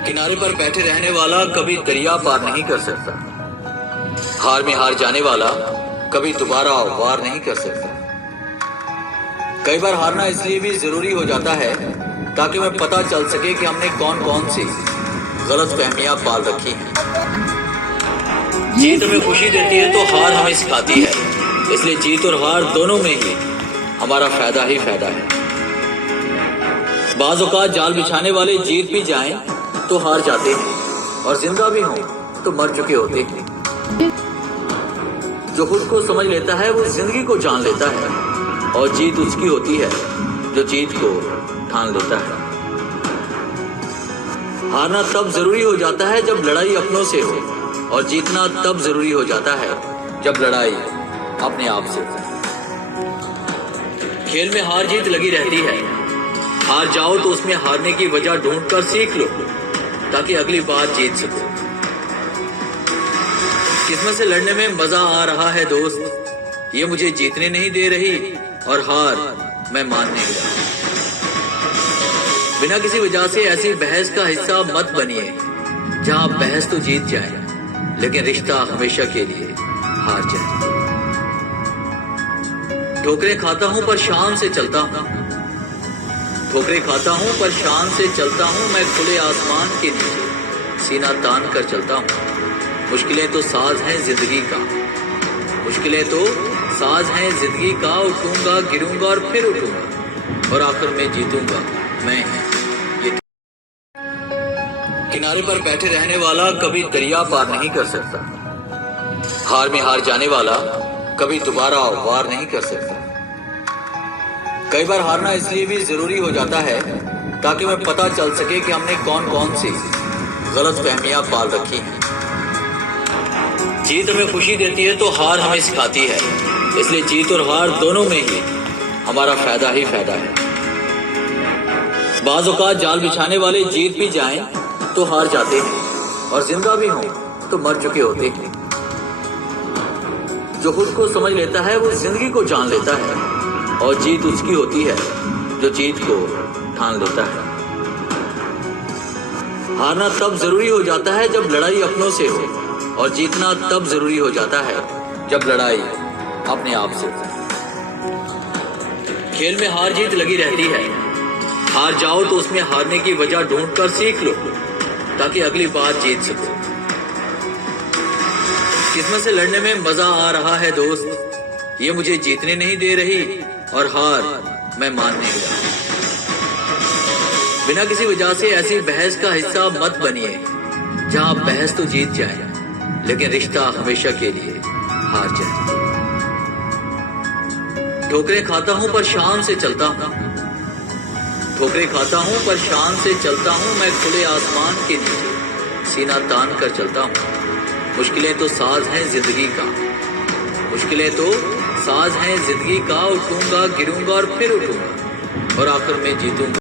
किनारे पर बैठे रहने वाला कभी दरिया पार नहीं कर सकता। हार में हार जाने वाला कभी दोबारा वार नहीं कर सकता। कई बार हारना इसलिए भी जरूरी हो जाता है ताकि हमें पता चल सके कि हमने कौन कौन सी गलत फहमियां पाल रखी हैं। जीत हमें खुशी देती है तो हार हमें सिखाती है, इसलिए जीत और हार दोनों में ही हमारा फायदा ही फायदा है। बाज़ औक़ात जाल बिछाने वाले जीत भी जाएं तो हार जाते हैं और जिंदा भी हों तो मर चुके होते हैं। जो खुद को समझ लेता है वो जिंदगी को जान लेता है, और जीत उसकी होती है जो जीत को ठान लेता है। हारना तब जरूरी हो जाता है जब लड़ाई अपनों से हो, और जीतना तब जरूरी हो जाता है जब लड़ाई अपने आप से हो। खेल में हार जीत लगी रहती है। हार जाओ तो उसमें हारने की वजह ढूंढकर सीख लो ताकि अगली बार जीत सको। किस्मत से लड़ने में मजा आ रहा है दोस्त, ये मुझे जीतने नहीं दे रही और हार मैं मान नहीं रहा। बिना किसी वजह से ऐसी बहस का हिस्सा मत बनिए जहां बहस तो जीत जाए लेकिन रिश्ता हमेशा के लिए हार जाए। ठोकरें खाता हूं पर शान से चलता हूं, ठोकरें खाता हूं पर शान से चलता हूं। मैं खुले आसमान के नीचे सीना तान कर चलता हूं। मुश्किलें तो साज हैं जिंदगी का, मुश्किलें तो साज हैं जिंदगी का। उठूंगा गिरूंगा और फिर उठूंगा और आखिर में जीतूंगा मैं। ये किनारे पर बैठे रहने वाला कभी दरिया पार नहीं कर सकता। हार में हार जाने वाला कभी दोबारा वार नहीं कर सकता। कई बार हारना इसलिए भी जरूरी हो जाता है ताकि हमें पता चल सके कि हमने कौन कौन सी गलत फहमियां पाल रखी हैं। जीत हमें खुशी देती है तो हार हमें सिखाती है, इसलिए जीत और हार दोनों में ही हमारा फायदा ही फायदा है। बाज़ औक़ात जाल बिछाने वाले जीत भी जाएं तो हार जाते हैं और जिंदा भी हों तो मर चुके होते हैं। जो खुद को समझ लेता है वो जिंदगी को जान लेता है, और जीत उसकी होती है जो जीत को ठान लेता है। हारना तब जरूरी हो जाता है जब लड़ाई अपनों से हो, और जीतना तब जरूरी हो जाता है जब लड़ाई अपने आप से हो। खेल में हार जीत लगी रहती है। हार जाओ तो उसमें हारने की वजह ढूंढकर सीख लो ताकि अगली बार जीत सको। किस्मत से लड़ने में मजा आ रहा है दोस्त, ये मुझे जीतने नहीं दे रही और हार मैं मान नहीं रहा। बिना किसी वजह से ऐसी बहस का हिस्सा मत बनिए जहां बहस तो जीत जाए लेकिन रिश्ता हमेशा के लिए हार जाए। ठोकरें खाता हूं पर शान से चलता हूं, ठोकरें खाता हूं पर शान से चलता हूं। मैं खुले आसमान के नीचे सीना तान कर चलता हूं। मुश्किलें तो साज हैं जिंदगी का, मुश्किलें तो साज हैं जिंदगी का। उठूंगा गिरूंगा और फिर उठूंगा और आखिर में जीतूंगा।